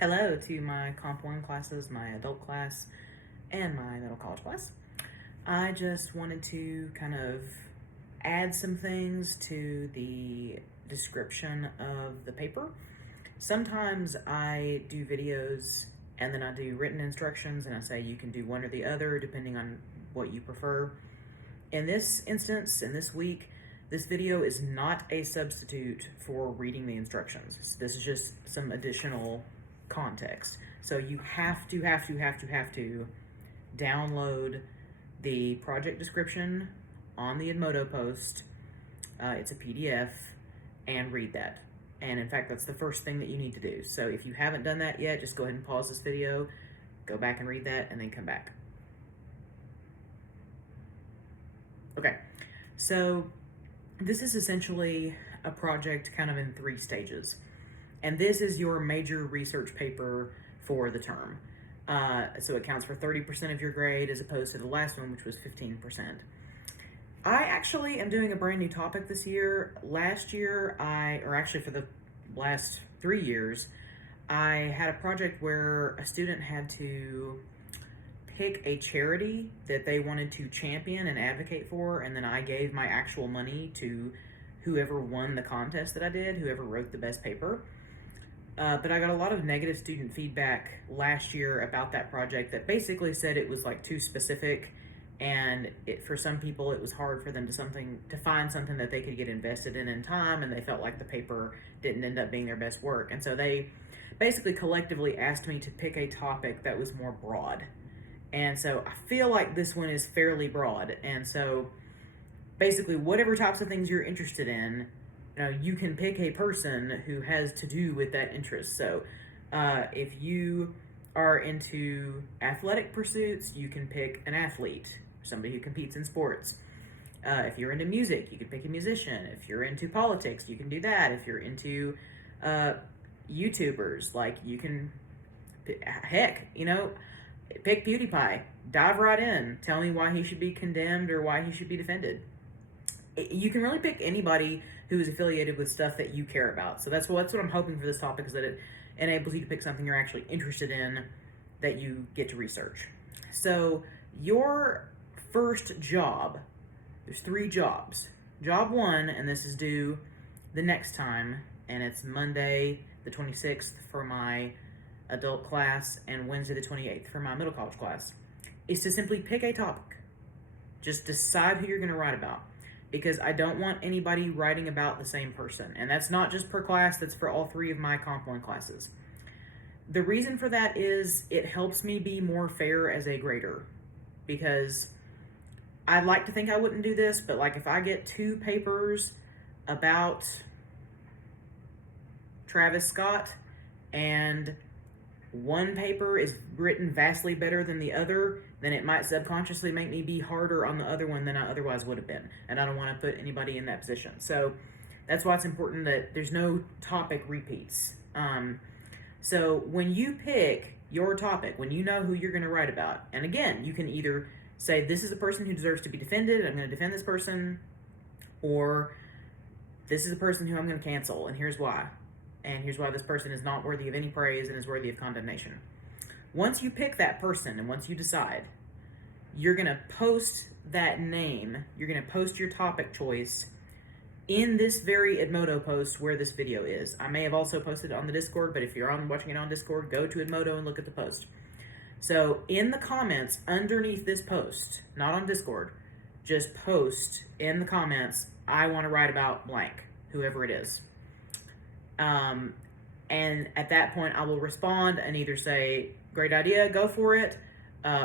Hello to my Comp 1 classes, my adult class, and my middle college class. I just wanted to kind of add some things to the description of the paper. Sometimes I do videos and then I do written instructions and I say you can do one or the other depending on what you prefer. In this instance, in this week, this video is not a substitute for reading the instructions. This is just some additional context. So you have to download the project description on the Edmodo post. It's a PDF, and read that. And in fact, that's the first thing that you need to do. So if you haven't done that yet, just go ahead and pause this video, go back and read that, and then come back. Okay, so this is essentially a project kind of in 3 stages. And this is your major research paper for the term. So it counts for 30% of your grade as opposed to the last one, which was 15%. I actually am doing a brand new topic this year. Last year, or actually for the last 3 years, I had a project where a student had to pick a charity that they wanted to champion and advocate for, and then I gave my actual money to whoever won the contest that I did, whoever wrote the best paper. But I got a lot of negative student feedback last year about that project that basically said it was like too specific, and for some people it was hard for them to find something that they could get invested in time, and they felt like the paper didn't end up being their best work. And so they basically collectively asked me to pick a topic that was more broad. And so I feel like this one is fairly broad. And so basically whatever types of things you're interested in, you can pick a person who has to do with that interest. So if you are into athletic pursuits, you can pick an athlete, somebody who competes in sports. If you're into music, you can pick a musician. If you're into politics, you can do that. If you're into YouTubers, like you can, pick PewDiePie. Dive right in. Tell me why he should be condemned or why he should be defended. You can really pick anybody who is affiliated with stuff that you care about. So that's what I'm hoping for this topic, is that it enables you to pick something you're actually interested in that you get to research. So your first job, there's 3 jobs. Job 1, and this is due the next time, and it's Monday the 26th for my adult class and Wednesday the 28th for my middle college class, is to simply pick a topic. Just decide who you're going to write about, because I don't want anybody writing about the same person. And that's not just per class, that's for all 3 of my Comp 1 classes. The reason for that is it helps me be more fair as a grader, because I'd like to think I wouldn't do this, but like if I get 2 papers about Travis Scott and one paper is written vastly better than the other, then it might subconsciously make me be harder on the other one than I otherwise would have been. And I don't want to put anybody in that position. So that's why it's important that there's no topic repeats. So when you pick your topic, when you know who you're going to write about, and again, you can either say, this is a person who deserves to be defended, I'm going to defend this person, or this is a person who I'm going to cancel, and here's why. And here's why this person is not worthy of any praise and is worthy of condemnation. Once you pick that person and once you decide, you're going to post that name, you're going to post your topic choice in this very Edmodo post where this video is. I may have also posted it on the Discord, but if you're watching it on Discord, go to Edmodo and look at the post. So in the comments underneath this post, not on Discord, just post in the comments, I want to write about blank, whoever it is. And at that point, I will respond and either say, great idea, go for it,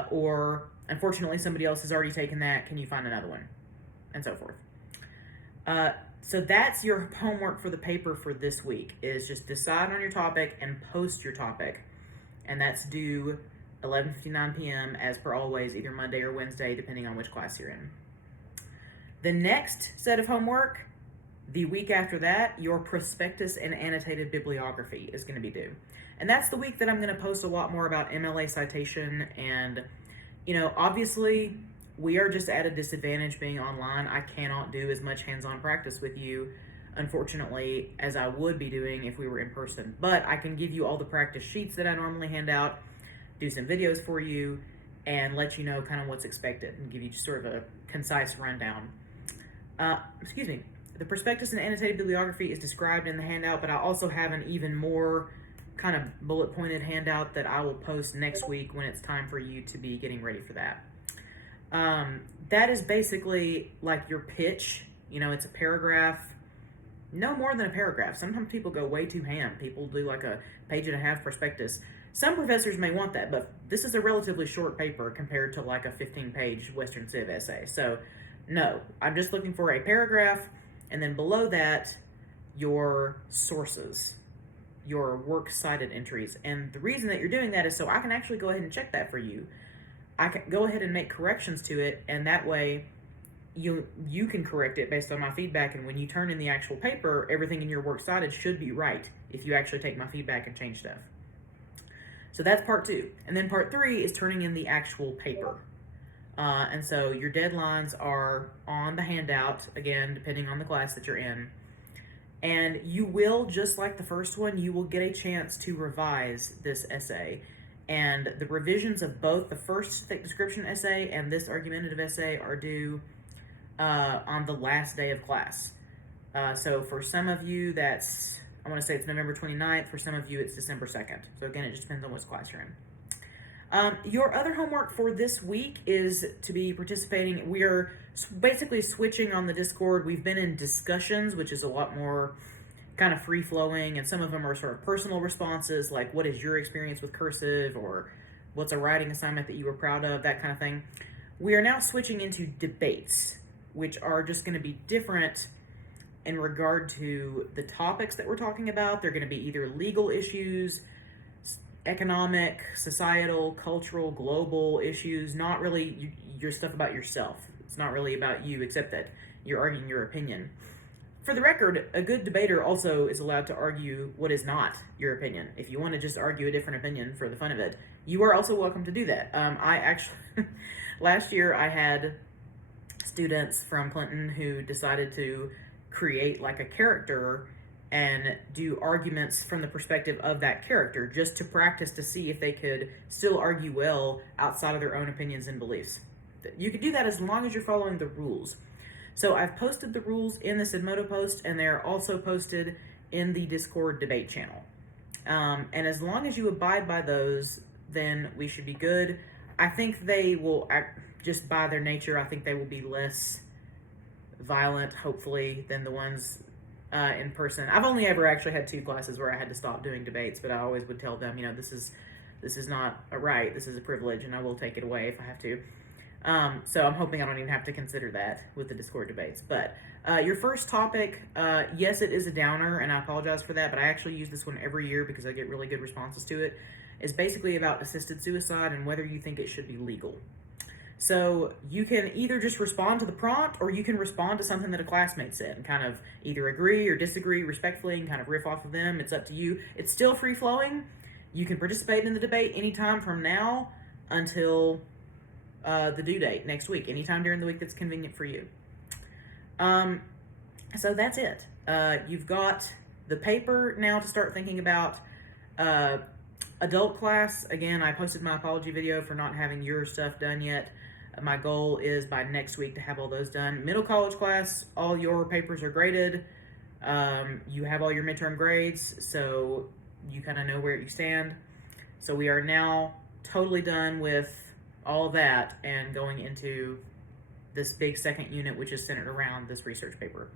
or unfortunately, somebody else has already taken that, can you find another one, and so forth. So that's your homework for the paper for this week, is just decide on your topic and post your topic, and that's due 11:59 p.m. as per always, either Monday or Wednesday, depending on which class you're in. The next set of homework, the week after that, your prospectus and annotated bibliography is going to be due. And that's the week that I'm going to post a lot more about MLA citation. And, obviously, we are just at a disadvantage being online. I cannot do as much hands-on practice with you unfortunately, as I would be doing if we were in person. But I can give you all the practice sheets that I normally hand out, do some videos for you, and let you know kind of what's expected and give you just sort of a concise rundown. Excuse me. The prospectus and annotated bibliography is described in the handout, but I also have an even more kind of bullet pointed handout that I will post next week when it's time for you to be getting ready for that. That is basically like your pitch. You know, it's a paragraph, no more than a paragraph. Sometimes people go way too ham. People do like a page and a half prospectus. Some professors may want that, but this is a relatively short paper compared to like a 15-page Western Civ essay. So no, I'm just looking for a paragraph, and then below that, your sources, your works cited entries. And the reason that you're doing that is so I can actually go ahead and check that for you. I can go ahead and make corrections to it, and that way you can correct it based on my feedback, and when you turn in the actual paper, everything in your works cited should be right if you actually take my feedback and change stuff. So that's part 2. And then part 3 is turning in the actual paper. And so your deadlines are on the handout, again, depending on the class that you're in. And you will, just like the first one, you will get a chance to revise this essay. And the revisions of both the first thick description essay and this argumentative essay are due on the last day of class. So for some of you, I want to say it's November 29th. For some of you, it's December 2nd. So again, it just depends on which class you're in. Your other homework for this week is to be participating. We are basically switching on the Discord. We've been in discussions, which is a lot more kind of free-flowing, and some of them are sort of personal responses, like what is your experience with cursive, or what's a writing assignment that you were proud of, that kind of thing. We are now switching into debates, which are just going to be different in regard to the topics that we're talking about. They're going to be either legal issues, economic, societal, cultural, global issues, not really your stuff about yourself. It's not really about you, except that you're arguing your opinion. For the record, a good debater also is allowed to argue what is not your opinion. If you want to just argue a different opinion for the fun of it, you are also welcome to do that. I actually, last year I had students from Clinton who decided to create like a character and do arguments from the perspective of that character, just to practice to see if they could still argue well outside of their own opinions and beliefs. You can do that as long as you're following the rules. So I've posted the rules in the Edmodo post, and they're also posted in the Discord debate channel. And as long as you abide by those, then we should be good. I think they will, just by their nature, I think they will be less violent, hopefully, than the ones in person. I've only ever actually had 2 classes where I had to stop doing debates, but I always would tell them, this is not a right, this is a privilege, and I will take it away if I have to. So I'm hoping I don't even have to consider that with the Discord debates. But your first topic, yes, it is a downer, and I apologize for that, but I actually use this one every year because I get really good responses to it. It's basically about assisted suicide and whether you think it should be legal. So you can either just respond to the prompt, or you can respond to something that a classmate said and kind of either agree or disagree respectfully and kind of riff off of them. It's up to you. It's still free-flowing. You can participate in the debate anytime from now until the due date next week, anytime during the week that's convenient for you. So that's it. You've got the paper now to start thinking about. Adult class, again, I posted my apology video for not having your stuff done yet. My goal is by next week to have all those done. Middle college class, all your papers are graded. You have all your midterm grades, so you kind of know where you stand. So we are now totally done with all of that and going into this big second unit, which is centered around this research paper.